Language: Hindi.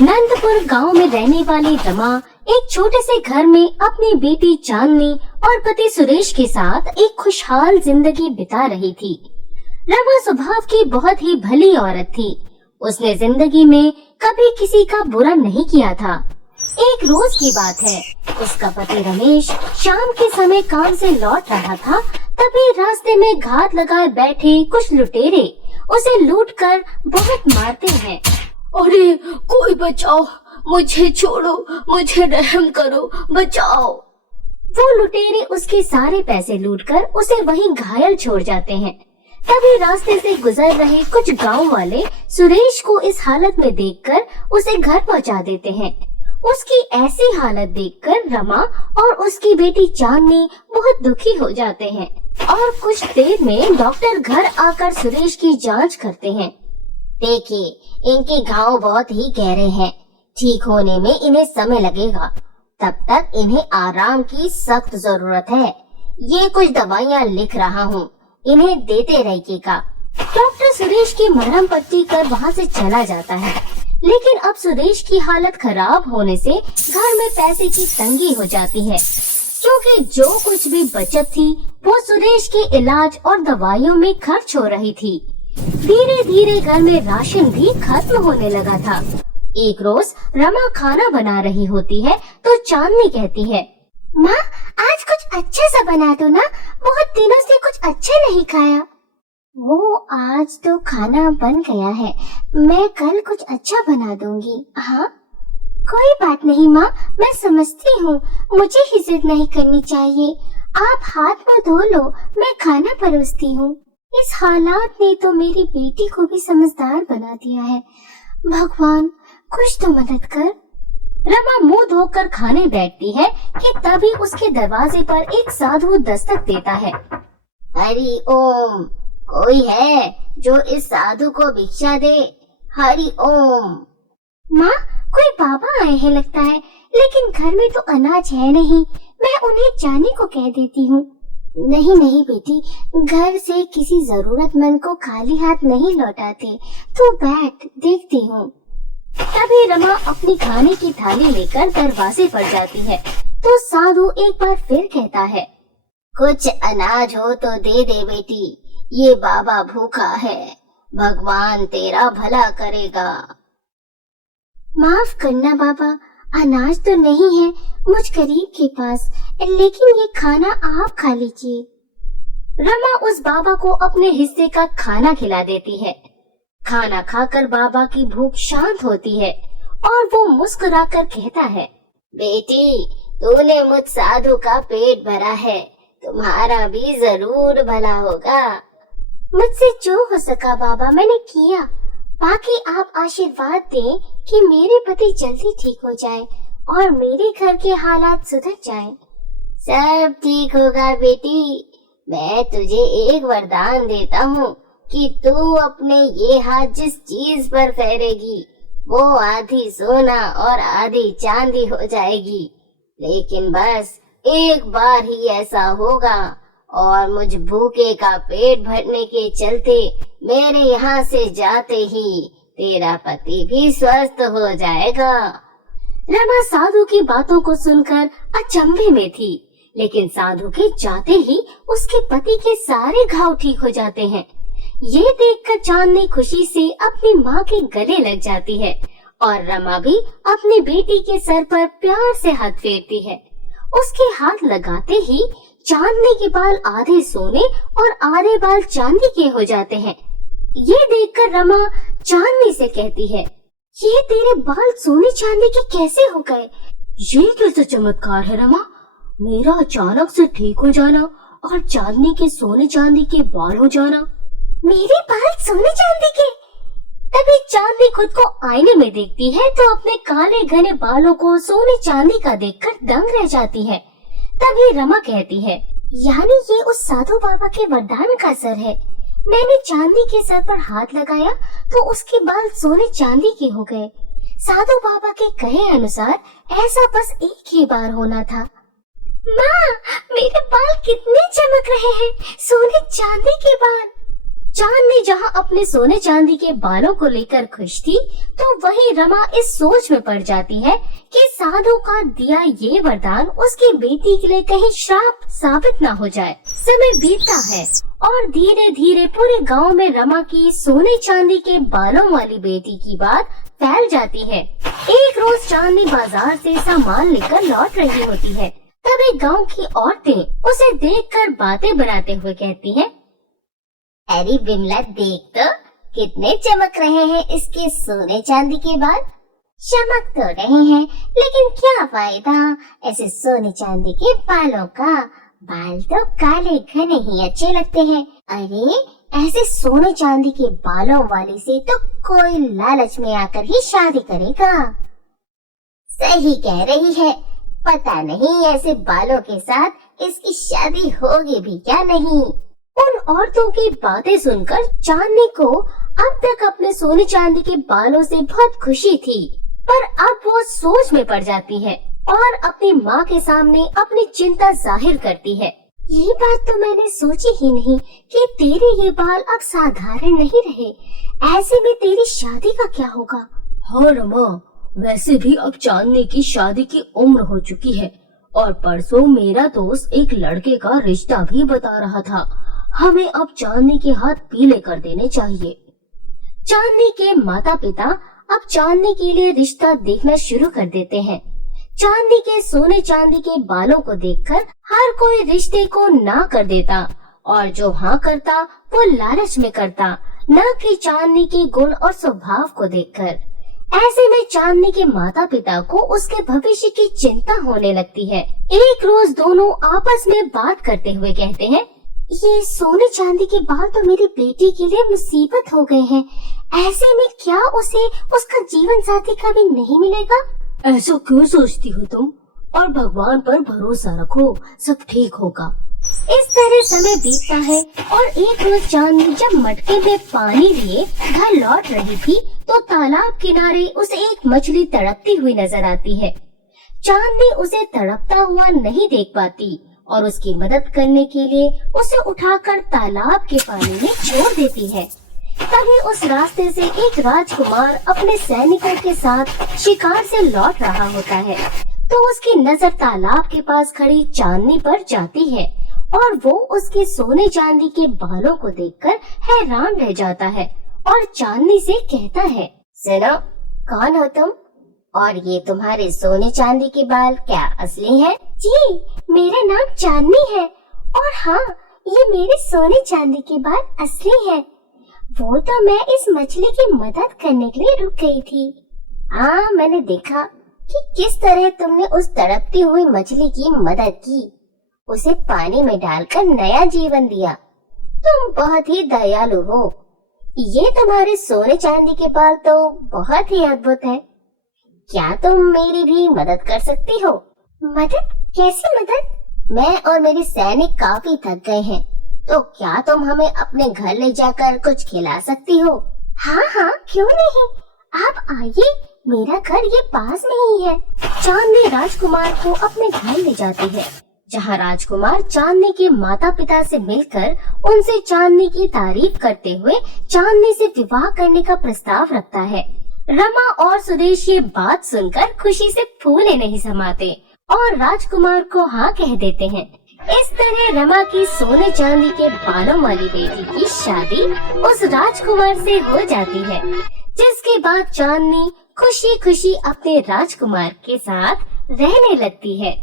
नंदपुर गांव में रहने वाली रमा एक छोटे से घर में अपनी बेटी चांदनी और पति सुरेश के साथ एक खुशहाल जिंदगी बिता रही थी। रमा स्वभाव की बहुत ही भली औरत थी। उसने जिंदगी में कभी किसी का बुरा नहीं किया था। एक रोज की बात है, उसका पति रमेश शाम के समय काम से लौट रहा था। तभी रास्ते में घात लगाए बैठे कुछ लुटेरे उसे लूटकर बहुत मारते हैं। अरे कोई बचाओ, मुझे छोड़ो, मुझे रहम करो, बचाओ। वो लुटेरे उसके सारे पैसे लूटकर उसे वहीं घायल छोड़ जाते हैं। तभी रास्ते से गुजर रहे कुछ गांव वाले सुरेश को इस हालत में देखकर उसे घर पहुंचा देते हैं। उसकी ऐसी हालत देखकर रमा और उसकी बेटी चांदनी बहुत दुखी हो जाते हैं और कुछ देर में डॉक्टर घर आकर सुरेश की जांच करते हैं। देखिए, इनके घाव बहुत ही गहरे हैं। ठीक होने में इन्हें समय लगेगा। तब तक इन्हें आराम की सख्त जरूरत है। ये कुछ दवाइयाँ लिख रहा हूँ, इन्हें देते रहिएगा। डॉक्टर सुरेश की मरहम पट्टी कर वहाँ से चला जाता है। लेकिन अब सुरेश की हालत खराब होने से घर में पैसे की तंगी हो जाती है, क्योंकि जो कुछ भी बचत थी वो सुरेश के इलाज और दवाइयों में खर्च हो रही थी। धीरे धीरे घर में राशन भी खत्म होने लगा था। एक रोज रमा खाना बना रही होती है तो चांदनी कहती है, माँ, आज कुछ अच्छा सा बना दो ना, बहुत दिनों से कुछ अच्छा नहीं खाया। वो आज तो खाना बन गया है, मैं कल कुछ अच्छा बना दूंगी। हाँ, कोई बात नहीं माँ, मैं समझती हूँ, मुझे ही जिद नहीं करनी चाहिए। आप हाथ मुंह धो लो, मैं खाना परोसती हूँ। इस हालात ने तो मेरी बेटी को भी समझदार बना दिया है। भगवान, कुछ तो मदद कर। रमा मुंह धोकर खाने बैठती है कि तभी उसके दरवाजे पर एक साधु दस्तक देता है। हरि ओम, कोई है जो इस साधु को भिक्षा दे? हरि ओम। माँ, कोई बाबा आए हैं लगता है, लेकिन घर में तो अनाज है नहीं। मैं उन्हें जाने को कह देती हूँ। नहीं नहीं बेटी, घर से किसी जरूरतमंद को खाली हाथ नहीं लौटाते। तू बैठ, देखती हूँ। तभी रमा अपनी खाने की थाली लेकर दरवाजे पर जाती है तो साधु एक बार फिर कहता है, कुछ अनाज हो तो दे दे बेटी, ये बाबा भूखा है, भगवान तेरा भला करेगा। माफ करना बाबा, अनाज तो नहीं है मुझ गरीब के पास, लेकिन ये खाना आप खा लीजिए। रमा उस बाबा को अपने हिस्से का खाना खिला देती है। खाना खाकर बाबा की भूख शांत होती है और वो मुस्कुराकर कहता है, बेटी, तूने मुझ साधु का पेट भरा है, तुम्हारा भी जरूर भला होगा। मुझसे जो हो सका बाबा मैंने किया। बाकी आप आशीर्वाद दें कि मेरे पति जल्दी ठीक हो जाए और मेरे घर के हालात सुधर जाएं। सब ठीक होगा बेटी। मैं तुझे एक वरदान देता हूँ कि तू अपने ये हाथ जिस चीज पर फेरेगी वो आधी सोना और आधी चांदी हो जाएगी। लेकिन बस एक बार ही ऐसा होगा और मुझ भूखे का पेट भरने के चलते मेरे यहाँ से जाते ही तेरा पति भी स्वस्थ हो जाएगा। रमा साधु की बातों को सुनकर अचंभे में थी, लेकिन साधु के जाते ही उसके पति के सारे घाव ठीक हो जाते हैं। ये देखकर चांदनी खुशी से अपनी माँ के गले लग जाती है और रमा भी अपनी बेटी के सर पर प्यार से हाथ फेरती है। उसके हाथ लगाते ही चांदनी के बाल आधे सोने और आधे बाल चांदी के हो जाते हैं। ये देखकर रमा चांदनी से कहती है, ये तेरे बाल सोने चांदी के कैसे हो गए? ये कैसा चमत्कार है रमा, मेरा अचानक से ठीक हो जाना और चांदनी के सोने चांदी के बाल हो जाना। मेरे बाल सोने चांदी के? तभी चांदनी खुद को आईने में देखती है तो अपने काले घने बालों को सोने चांदी का देखकर दंग रह जाती है। तभी रमा कहती है, यानी ये उस साधु बाबा के वरदान का असर है। मैंने चांदी के सर पर हाथ लगाया तो उसके बाल सोने चांदी के हो गए। साधु बाबा के कहे अनुसार ऐसा बस एक ही बार होना था। माँ, मेरे बाल कितने चमक रहे हैं, सोने चांदी के बाल। चांदनी जहाँ अपने सोने चांदी के बालों को लेकर खुश थी, तो वहीं रमा इस सोच में पड़ जाती है कि साधु का दिया ये वरदान उसकी बेटी के लिए कहीं श्राप साबित ना हो जाए। समय बीतता है और धीरे धीरे पूरे गांव में रमा की सोने चांदी के बालों वाली बेटी की बात फैल जाती है। एक रोज चांदनी बाजार से सामान लेकर लौट रही होती है। तभी गांव की औरतें उसे देखकर बातें बनाते हुए कहती हैं, अरे बिमला, देख तो कितने चमक रहे हैं इसके सोने चांदी के बाल। चमक तो रहे हैं, लेकिन क्या फायदा ऐसे सोने चांदी के बालों का। बाल तो काले घने ही अच्छे लगते हैं। अरे ऐसे सोने चांदी के बालों वाली से तो कोई लालच में आकर ही शादी करेगा। सही कह रही है, पता नहीं ऐसे बालों के साथ इसकी शादी होगी भी क्या नहीं। उन औरतों की बातें सुनकर चांदनी को अब तक अपने सोने चांदी के बालों से बहुत खुशी थी, पर अब वो सोच में पड़ जाती है और अपनी माँ के सामने अपनी चिंता जाहिर करती है। ये बात तो मैंने सोची ही नहीं कि तेरे ये बाल अब साधारण नहीं रहे। ऐसे में तेरी शादी का क्या होगा? हाँ रमा, वैसे भी अब चांदनी की शादी की उम्र हो चुकी है और परसों मेरा दोस्त एक लड़के का रिश्ता भी बता रहा था। हमें अब चांदनी के हाथ पीले कर देने चाहिए। चांदनी के माता पिता अब चांदनी के लिए रिश्ता देखना शुरू कर देते हैं। चांदनी के सोने चांदी के बालों को देखकर हर कोई रिश्ते को ना कर देता और जो हाँ करता वो लालच में करता, न कि चांदनी के गुण और स्वभाव को देखकर। ऐसे में चांदनी के माता पिता को उसके भविष्य की चिंता होने लगती है। एक रोज दोनों आपस में बात करते हुए कहते हैं, ये सोने चांदी के बाल तो मेरी बेटी के लिए मुसीबत हो गए हैं। ऐसे में क्या उसे उसका जीवन साथी कभी नहीं मिलेगा? ऐसा क्यों सोचती हो तुम? और भगवान पर भरोसा रखो, सब ठीक होगा। इस तरह समय बीतता है और एक रोज चांदनी जब मटके में पानी लिए घर लौट रही थी, तो तालाब किनारे उसे एक मछली तड़पती हुई नजर आती है। चांदनी उसे तड़पता हुआ नहीं देख पाती और उसकी मदद करने के लिए उसे उठाकर तालाब के पानी में छोड़ देती है। तभी उस रास्ते से एक राजकुमार अपने सैनिकों के साथ शिकार से लौट रहा होता है, तो उसकी नजर तालाब के पास खड़ी चांदनी पर जाती है और वो उसके सोने चांदी के बालों को देखकर हैरान रह जाता है और चांदनी से कहता है, सुनो, कौन हो तुम? और ये तुम्हारे सोने चांदी के बाल क्या असली हैं? जी, मेरा नाम चांदनी है और हाँ, ये मेरे सोने चांदी के बाल असली हैं। वो तो मैं इस मछली की मदद करने के लिए रुक गई थी। हाँ, मैंने देखा कि किस तरह तुमने उस तड़पती हुई मछली की मदद की, उसे पानी में डालकर नया जीवन दिया। तुम बहुत ही दयालु हो। ये तुम्हारे सोने चांदी के बाल तो बहुत ही अद्भुत है। क्या तुम मेरी भी मदद कर सकती हो? मदद? कैसी मदद? मैं और मेरे सैनिक काफी थक गए हैं, तो क्या तुम हमें अपने घर ले जाकर कुछ खिला सकती हो? हाँ हाँ, क्यों नहीं, आप आइए, मेरा घर ये पास में ही है। चांदनी राजकुमार को अपने घर ले जाती है, जहाँ राजकुमार चांदनी के माता पिता से मिलकर उनसे चांदनी की तारीफ करते हुए चांदनी से विवाह करने का प्रस्ताव रखता है। रमा और सुदेश ये बात सुनकर खुशी से फूले नहीं समाते और राजकुमार को हाँ कह देते हैं। इस तरह रमा की सोने चांदी के बालों वाली बेटी की शादी उस राजकुमार से हो जाती है, जिसके बाद चांदनी खुशी खुशी अपने राजकुमार के साथ रहने लगती है।